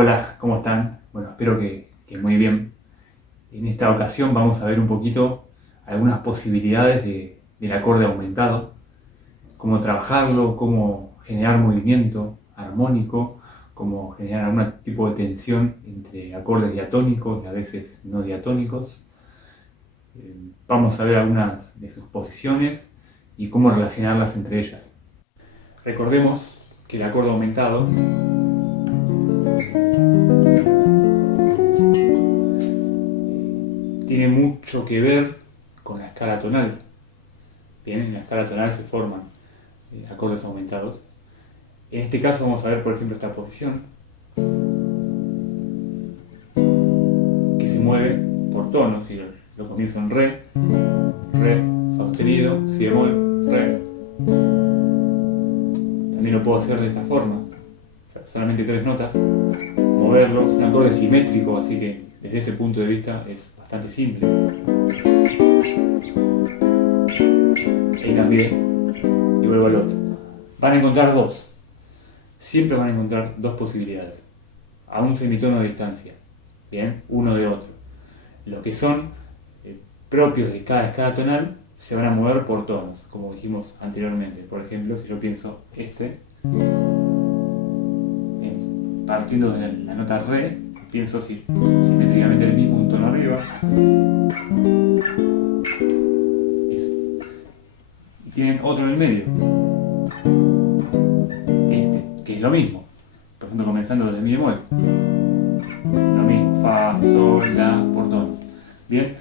Hola, ¿cómo están? Bueno, espero que muy bien. En esta ocasión vamos a ver un poquito algunas posibilidades del acorde aumentado, cómo trabajarlo, cómo generar movimiento armónico, cómo generar algún tipo de tensión entre acordes diatónicos y a veces no diatónicos. Vamos a ver algunas de sus posiciones y cómo relacionarlas entre ellas. Recordemos que el acorde aumentado tiene mucho que ver con la escala tonal. Bien, en la escala tonal se forman acordes aumentados. En este caso vamos a ver, por ejemplo, esta posición que se mueve por tonos. Si lo comienzo en re, fa sostenido, si bemol, re. También lo puedo hacer de esta forma, o sea, solamente 3 notas, moverlo. Es un acorde simétrico, así que desde ese punto de vista es bastante simple. Ahí cambié y vuelvo al otro. Van a encontrar dos. Siempre van a encontrar dos posibilidades. A un semitono de distancia. Bien, uno de otro. Los que son propios de cada escala tonal se van a mover por tonos, como dijimos anteriormente. Por ejemplo, si yo pienso partiendo de la nota re, pienso simétricamente el mismo, un tono arriba. Y tienen otro en el medio. Que es lo mismo. Por ejemplo, comenzando desde mi bemol. Lo mismo, fa, sol, la, por tonos. Bien.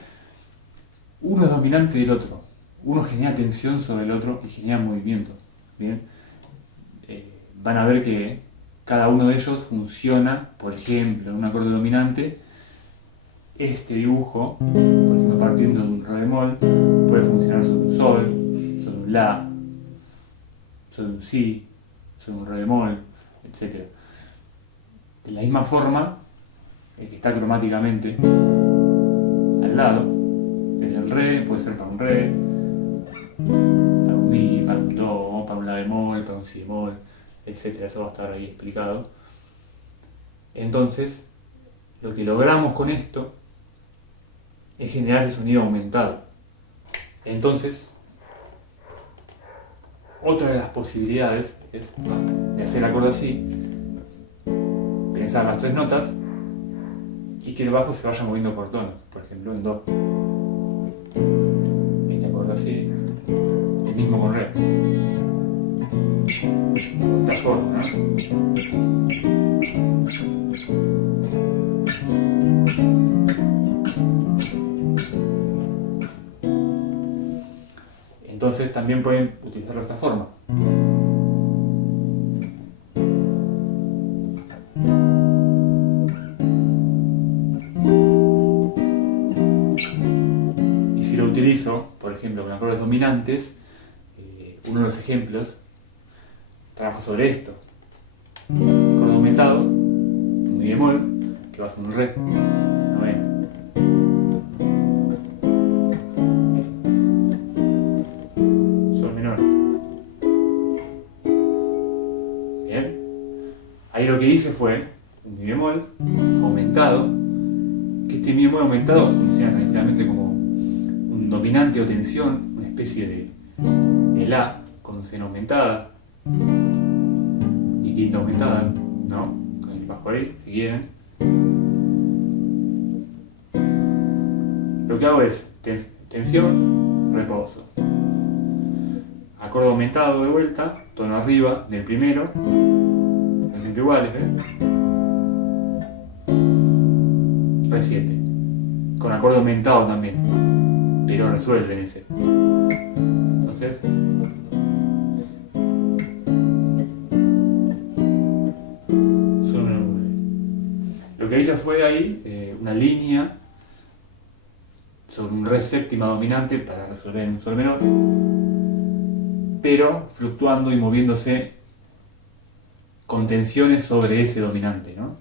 Uno es dominante del otro. Uno genera tensión sobre el otro y genera movimiento. Bien. Van a ver que cada uno de ellos funciona, por ejemplo, en un acorde dominante. Este dibujo, por ejemplo, partiendo de un re bemol, puede funcionar sobre un sol, sobre un la, sobre un si, sobre un re bemol, etc. De la misma forma, el que está cromáticamente al lado, es el re, puede ser para un re, para un mi, para un do, para un la bemol, para un si bemol, etc. Eso va a estar ahí explicado. Entonces, lo que logramos con esto es generar ese sonido aumentado. Entonces, otra de las posibilidades es de hacer el acorde así, pensar las 3 notas y que el bajo se vaya moviendo por tonos. Por ejemplo, en do. Este acorde así, el mismo con re. De esta forma, ¿no? Entonces también pueden utilizarlo de esta forma. Y si lo utilizo, por ejemplo, con acordes dominantes, uno de los ejemplos, trabajo sobre esto. Acorde aumentado, un mi bemol, que va a ser un re, novena. Ahí lo que hice fue un mi bemol aumentado, que este mi bemol aumentado funciona tranquilamente como un dominante o tensión, una especie de la con seno aumentada y quinta aumentada, ¿no? Con el bajo ahí, si quieren. Lo que hago es tensión, reposo. Acorde aumentado de vuelta, tono arriba del primero. Iguales, Re 7 con acorde aumentado también, pero resuelven ese. Entonces son una 9. Lo que hice fue ahí una línea sobre un re séptima dominante para resolver en un sol menor, pero fluctuando y moviéndose con tensiones sobre ese dominante, ¿no?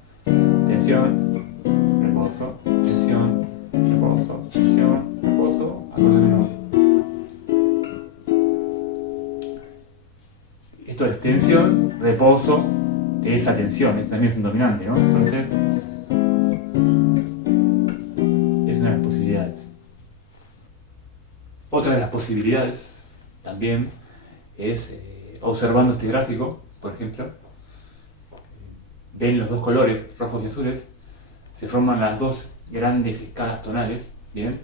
Tensión, reposo, tensión, reposo, acorde menor. Esto es tensión, reposo, de esa tensión. Esto también es un dominante, ¿no? Entonces, es una de las posibilidades. Otra de las posibilidades también es, observando este gráfico, por ejemplo, ven los dos colores, rojos y azules, se forman las dos grandes escalas tonales, ¿bien?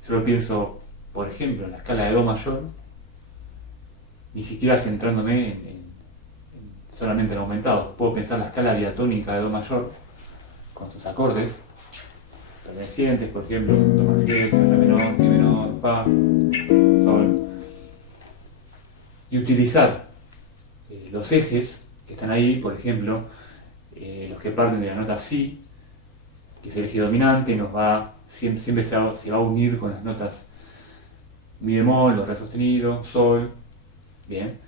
Si yo pienso, por ejemplo, en la escala de Do mayor, ni siquiera centrándome solamente en aumentados, puedo pensar la escala diatónica de Do mayor, con sus acordes pertenecientes, por ejemplo, Do más 7, La menor, Mi menor, Fa, Sol, y utilizar los ejes que están ahí, por ejemplo, los que parten de la nota Si, que es el eje dominante, siempre se va a unir con las notas Mi bemol, o Re sostenido, Sol, bien,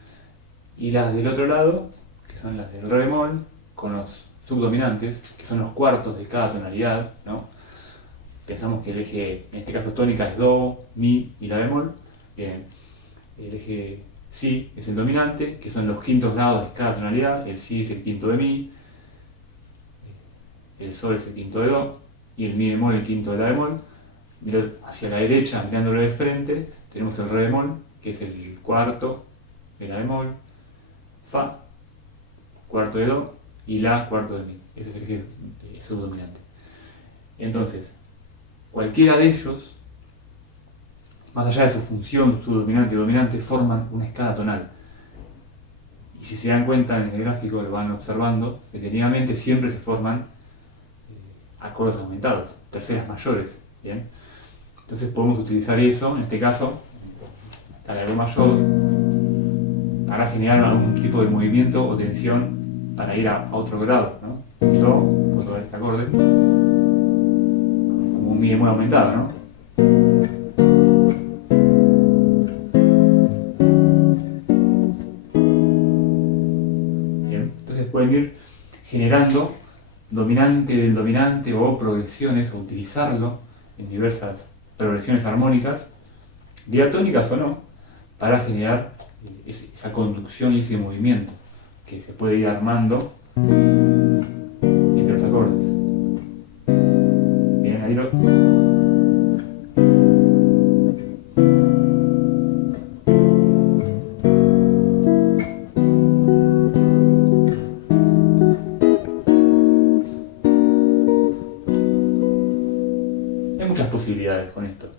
y las del otro lado, que son las del Re bemol, con los subdominantes, que son los cuartos de cada tonalidad, ¿no? Pensamos que el eje, en este caso tónica, es Do, Mi y La bemol, bien, el eje Si es el dominante, que son los quintos grados de cada tonalidad, el Si es el quinto de Mi, el Sol es el quinto de Do, y el Mi bemol el quinto de La bemol. Hacia la derecha, mirándolo de frente, tenemos el Re bemol, que es el cuarto de La bemol, Fa, cuarto de Do, y La, cuarto de Mi. Ese es el eje subdominante. Entonces, cualquiera de ellos, más allá de su función subdominante y dominante, forman una escala tonal. Y si se dan cuenta en el gráfico, lo van observando, detenidamente siempre se forman acordes aumentados, terceras mayores, ¿bien? Entonces podemos utilizar eso, en este caso, la escala de Do mayor, para generar algún tipo de movimiento o tensión para ir a otro grado, ¿no? Do, puedo ver este acorde, como un Mi bemol aumentado, ¿no? Bien, entonces pueden ir generando dominante del dominante o progresiones, o utilizarlo en diversas progresiones armónicas, diatónicas o no, para generar esa conducción y ese movimiento que se puede ir armando entre los acordes. Bien, ahí lo... Hay muchas posibilidades con esto,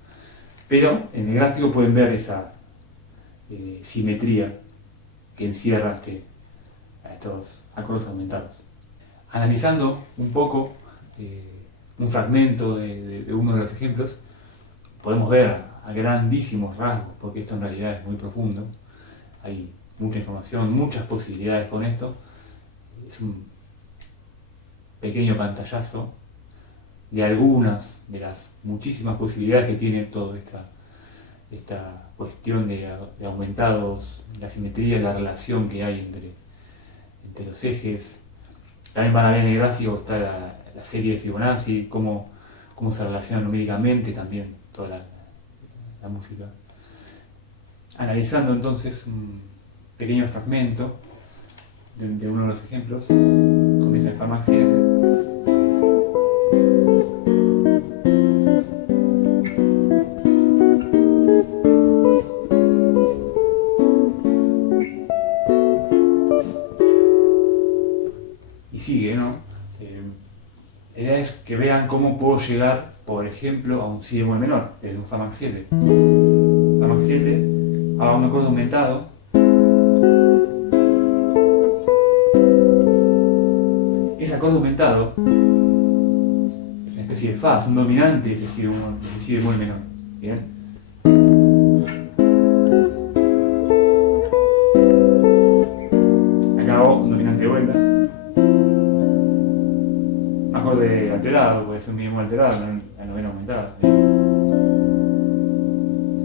pero en el gráfico pueden ver esa simetría que encierra a estos acordes aumentados. Analizando un poco un fragmento de uno de los ejemplos, podemos ver a grandísimos rasgos, porque esto en realidad es muy profundo, hay mucha información, muchas posibilidades con esto. Es un pequeño pantallazo de algunas de las muchísimas posibilidades que tiene toda esta cuestión de aumentados, la simetría, la relación que hay entre los ejes. También van a ver en el gráfico está la serie de Fibonacci, cómo se relaciona numéricamente también toda la música. Analizando entonces un pequeño fragmento de uno de los ejemplos, comienza en Fa max 7. Y sigue, ¿no? La idea es que vean cómo puedo llegar, por ejemplo, a un Si bemol menor, desde un Fa max 7. Fa max 7, a un acorde aumentado. Ese acorde aumentado es una especie de Fa, es un dominante de ese Si bemol menor. ¿Bien? Acá hago un dominante de vuelta. Un acorde alterado, puede ser un Mi bemol alterado, la novena aumentada.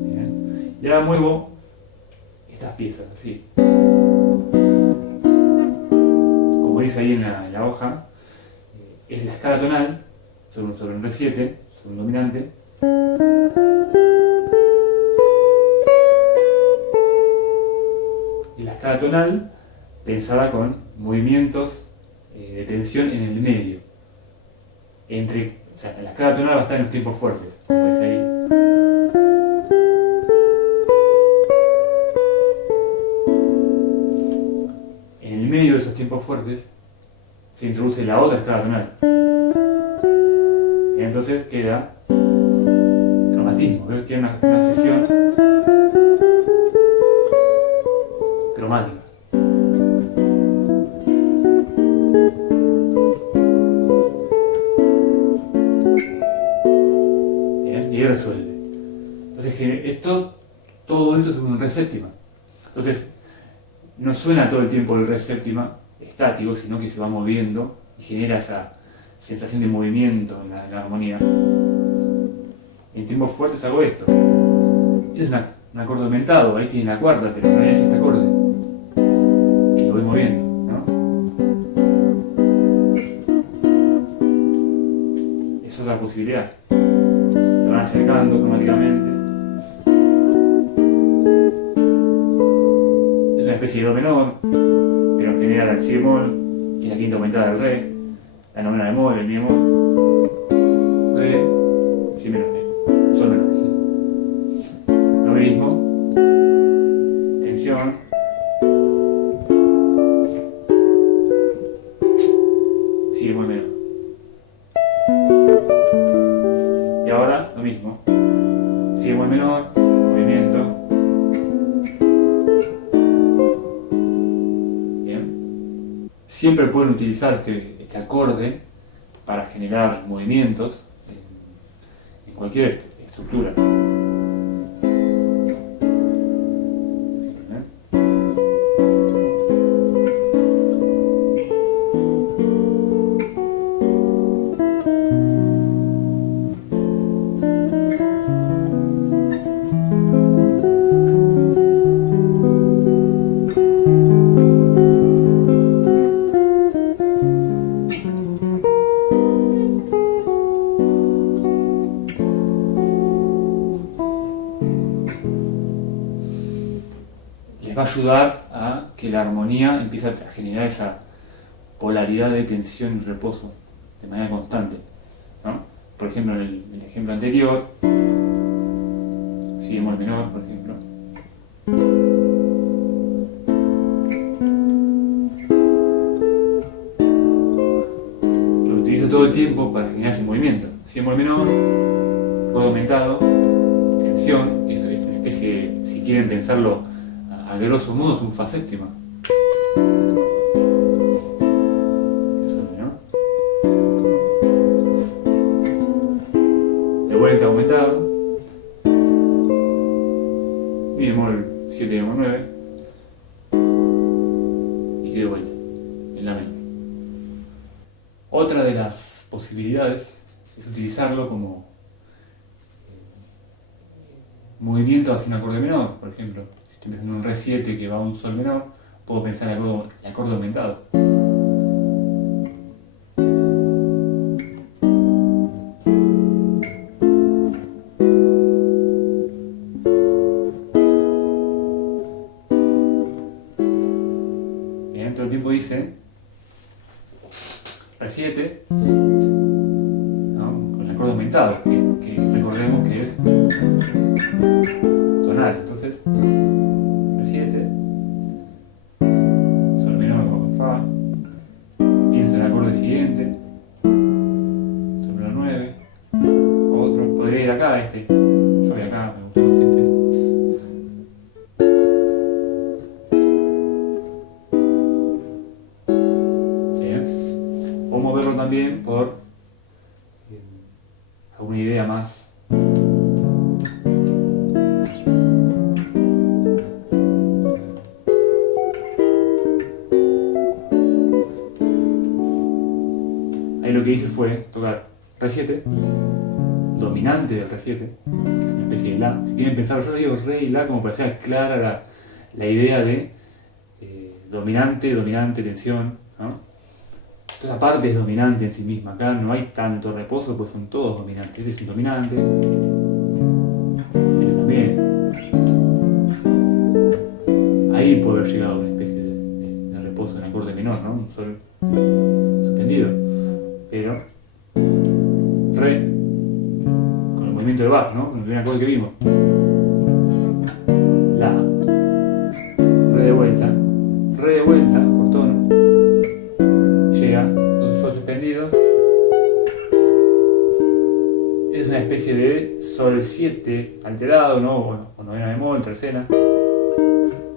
Bien. Y ahora muevo estas piezas, así. Como veis ahí en la hoja, es la escala tonal sobre un Re7, sobre un dominante. Y la escala tonal pensada con movimientos de tensión en el medio. O sea, la escala tonal va a estar en los tiempos fuertes, como ves ahí. En el medio de esos tiempos fuertes se introduce la otra escala tonal. Y entonces queda cromatismo, ¿ves? Queda una sesión cromática. Bien, y ahí resuelve. Entonces, todo esto es un re séptima. Entonces, no suena todo el tiempo el re séptima estático, sino que se va moviendo y genera esa sensación de movimiento en la armonía. En tiempos fuertes hago esto. Es un acorde aumentado, ahí tiene la cuarta, pero no es este acorde. Y lo voy moviendo, ¿no? Es otra posibilidad. Lo van acercando cromáticamente. Es una especie de do menor, pero genera la si bemol, que es la quinta aumentada del re, la novena bemol, el mi bemol, re, si menor, sol menor. Lo mismo, tensión, si bemol menor. Y ahora lo mismo, si bemol menor, movimiento. Siempre pueden utilizar este acorde para generar movimientos en cualquier estructura. Les va a ayudar a que la armonía empiece a generar esa polaridad de tensión y reposo de manera constante, ¿no? Por ejemplo, en el ejemplo anterior, si bemol menor, por ejemplo, lo utilizo todo el tiempo para generar ese movimiento. Si bemol menor, acorde aumentado, tensión, que es una especie, si quieren pensarlo a grosso modo, es un fa séptima. De vuelta aumentado, mi bemol 7 bemol 9, y de vuelta, en la menor. Otra de las posibilidades es utilizarlo como movimiento hacia un acorde menor, por ejemplo. Si estoy pensando en un re 7 que va a un sol menor, puedo pensar en el acorde aumentado. Bien, todo el tiempo dice re 7, ¿no? Con el acorde aumentado, que recordemos que es tonal. Entonces, re 7, sol menor con fa, pienso en el acorde siguiente, sol menor 9, otro, podría ir acá, yo voy acá, me gustó más este. Bien, o moverlo también por alguna idea más. Ahí lo que hice fue tocar re 7, dominante del re 7, que es una especie de la. Si quieren pensar, yo digo re y la como para hacer clara la idea de dominante, tensión, ¿no? Entonces, aparte es dominante en sí misma. Acá no hay tanto reposo, pues son todos dominantes. Este es un dominante, este también. Ahí puede haber llegado a una especie de reposo en acorde menor, ¿no? Un sol. suspendido, pero re, con el movimiento de Bach, ¿no? El primer acorde que vimos. La, re de vuelta por tono, llega un sol suspendido, es una especie de sol 7 alterado, ¿no? O novena bemol, tercera,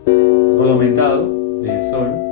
acorde aumentado del sol,